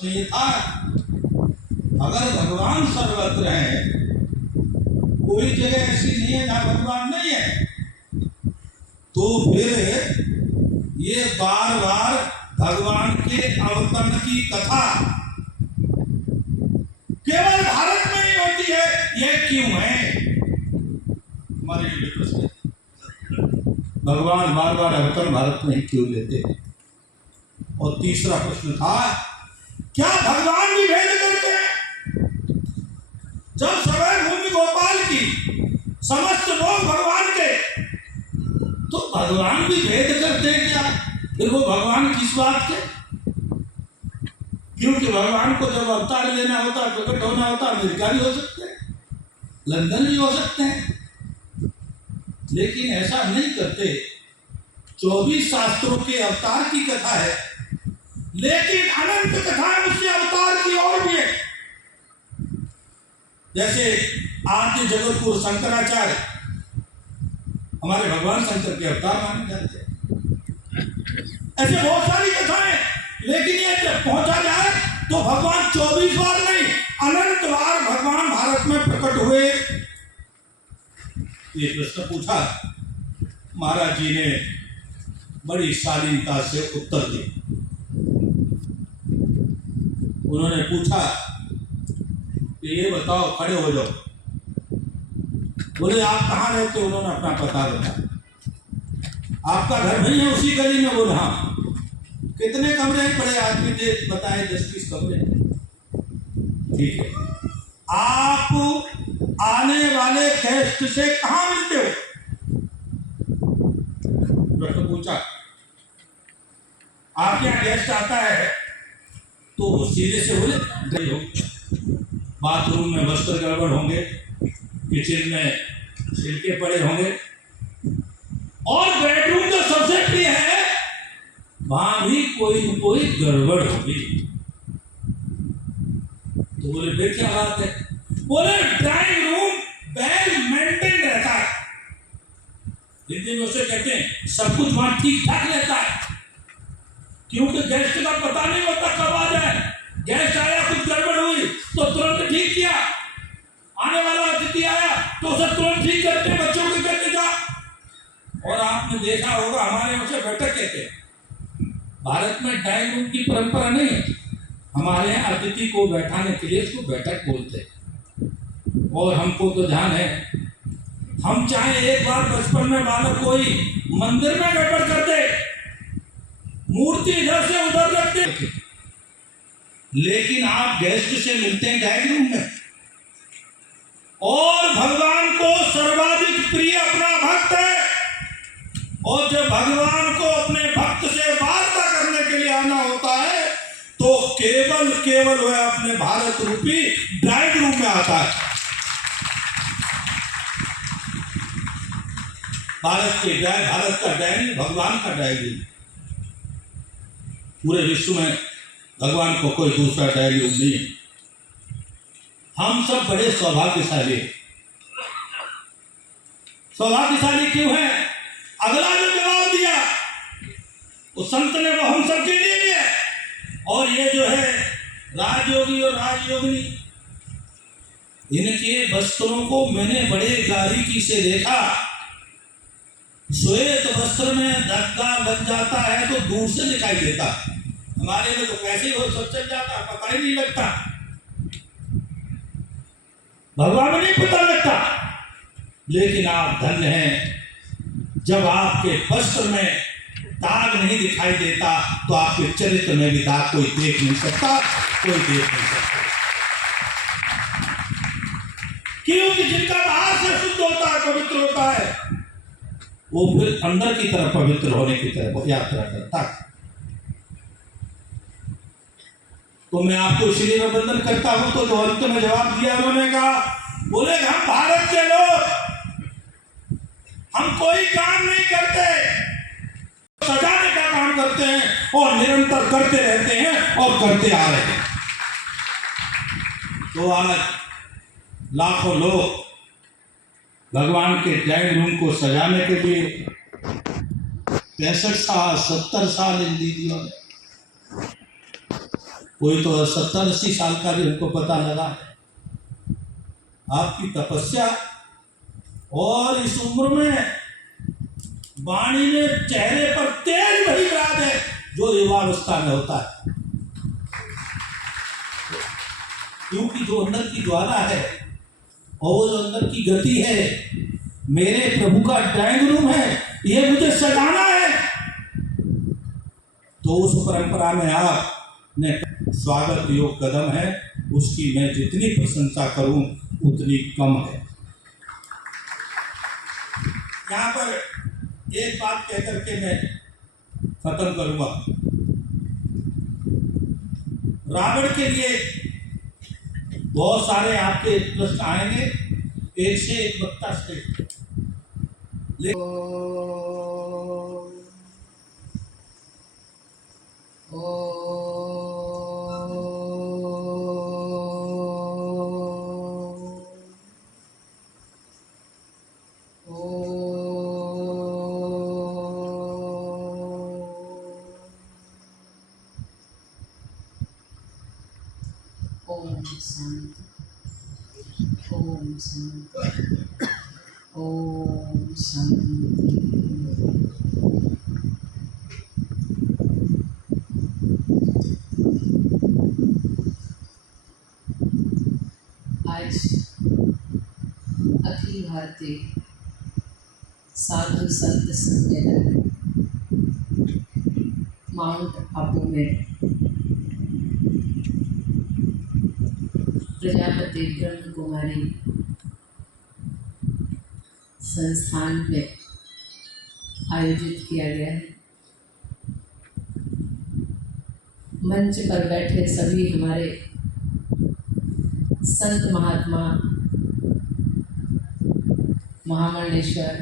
प्रश्न ये था, अगर भगवान सर्वत्र है, कोई जगह ऐसी नहीं है जहां भगवान नहीं है, तो फिर ये बार बार भगवान के अवतरण की कथा केवल भारत में ही होती है, ये क्यों है? हमारे लिए प्रश्न, भगवान बार बार अवतरण भारत में ही क्यों लेते हैं? और तीसरा प्रश्न था, क्या भगवान भी भेद करते हैं? जब सवै भूमि गोपाल की, समस्त लोग भगवान के, तो भगवान भी भेद करते हैं क्या? फिर वो भगवान किस बात के? क्योंकि भगवान को जब अवतार लेना होता, प्रकट होना होता, अमेरिका भी हो सकते हैं, लंदन भी हो सकते हैं, लेकिन ऐसा नहीं करते। 24 शास्त्रों के अवतार की कथा है, लेकिन अनंत कथाएं उससे अवतार की और भी है। जैसे आद्य जगतगुरु शंकराचार्य हमारे भगवान शंकर के अवतार माने जाते हैं। ऐसे बहुत सारी कथाएं, लेकिन ये जब पहुंचा जाए तो भगवान 24 बार नहीं, अनंत बार भगवान भारत में प्रकट हुए। ये प्रश्न पूछा, महाराज जी ने बड़ी शालीनता से उत्तर दिया। उन्होंने पूछा कि ये बताओ, खड़े हो जाओ। बोले आप कहाँ रहते हो? उन्होंने अपना पता बताया। आपका घर नहीं है उसी गली में? बोले हाँ। कितने कमरे पड़े? आदमी दे बताए 10-20 कमरे। ठीक है, आप आने वाले गेस्ट से कहाँ मिलते हो? प्रश्न पूछा। आपके यहाँ गेस्ट आता है तो सीधे से बोले गए हो, बाथरूम में वस्त्र गड़बड़ होंगे, किचन में छिलके पड़े होंगे, और बेडरूम जो सबसे प्रिय है वहां भी कोई न कोई गड़बड़ होगी। तो बोले फिर क्या बात है? बोले ड्राइंग रूम वेल मेंटेन रहता है, हिंदी में उसे कहते हैं सब कुछ वहां ठीक ठाक रहता है, क्योंकि गेस्ट का पता नहीं होता कब आ जाए। गेस्ट आया, कुछ गड़बड़ हुई तो तुरंत ठीक किया, आने वाला अतिथि आया तो उसे तुरंत ठीक करते, बच्चों के कहते जा। और आपने देखा होगा हमारे यहाँ से बैठक कहते हैं, भारत में ड्राइंग रूम की परंपरा नहीं है, हमारे यहाँ अतिथि को बैठाने के लिए इसको बैठक बोलते हैं। और हमको तो ध्यान है, हम चाहे एक बार बचपन में बालक कोई मंदिर में गड़बड़ कर दे, मूर्ति इधर से उधर रख दे, लेकिन आप गेस्ट से मिलते हैं ड्राइंग रूम में। और भगवान को सर्वाधिक प्रिय अपना भक्त है, और जब भगवान को अपने भक्त से वार्ता करने के लिए आना होता है तो केवल वह अपने भारत रूपी ड्राइंग रूम में आता है। भारत का ड्राइंग, भगवान का ड्राइंग। पूरे विश्व में भगवान को कोई दूसरा ड्राइंग रूम नहीं है। हम सब बड़े सौभाग्यशाली हैं। सौभाग्यशाली क्यों है? अगला जो जवाब दिया उस संत ने, वो हम सबके लिए भी है। और ये जो है राजयोगी और राजयोगिनी, इनके वस्त्रों को मैंने बड़े बारीकी से देखा। श्वेत वस्त्र में धक्का लग जाता है तो दूर से दिखाई देता, हमारे में तो कैसे ही हो सब चल जाता, पता ही नहीं लगता। भगवान में नहीं पता लगता। लेकिन आप धन्य हैं, जब आपके वस्त्र में दाग नहीं दिखाई देता तो आपके चरित्र में भी दाग कोई देख नहीं सकता, कोई देख नहीं सकता। क्योंकि जिनका बाहर से शुद्ध होता है, पवित्र होता है, वो फिर अंदर की तरफ पवित्र होने की तरफ यात्रा करता है। तो मैं आपको इसलिए निवेदन करता हूं, तो जो अंत में जवाब दिया उन्होंने कहा, बोले हम भारत के लोग, हम कोई काम नहीं करते, सजाने का काम करते हैं और निरंतर करते रहते हैं और करते आ रहे हैं। तो आज लाखों लोग भगवान के ड्राइंग रूम को सजाने के लिए 65 साल 70 साल इन दीदियों ने कोई तो 70-80 साल का भी हमको पता लगा। आपकी तपस्या और इस उम्र में वाणी में चेहरे पर तेज वही राज है जो युवावस्था में होता है, क्योंकि जो अंदर की ज्वाला है और वो जो अंदर की गति है, मेरे प्रभु का ड्राइंग रूम है, ये मुझे सजाना है। तो उस परंपरा में आपने स्वागत योग कदम है, उसकी मैं जितनी प्रशंसा करूं उतनी कम है। यहाँ पर एक बात कहकर के मैं खत्म करूंगा। रावण के लिए बहुत सारे आपके प्रश्न आएंगे, एक से एक वक्ता से ओम शांति, ओम शांति, ओम शांति। आज अखिल भारतीय साधु संत सम्मेलन माउंट आबू में प्रजापति ब्रह्म कुमारी संस्थान में आयोजित किया गया है। मंच पर बैठे सभी हमारे संत महात्मा महामंडलेश्वर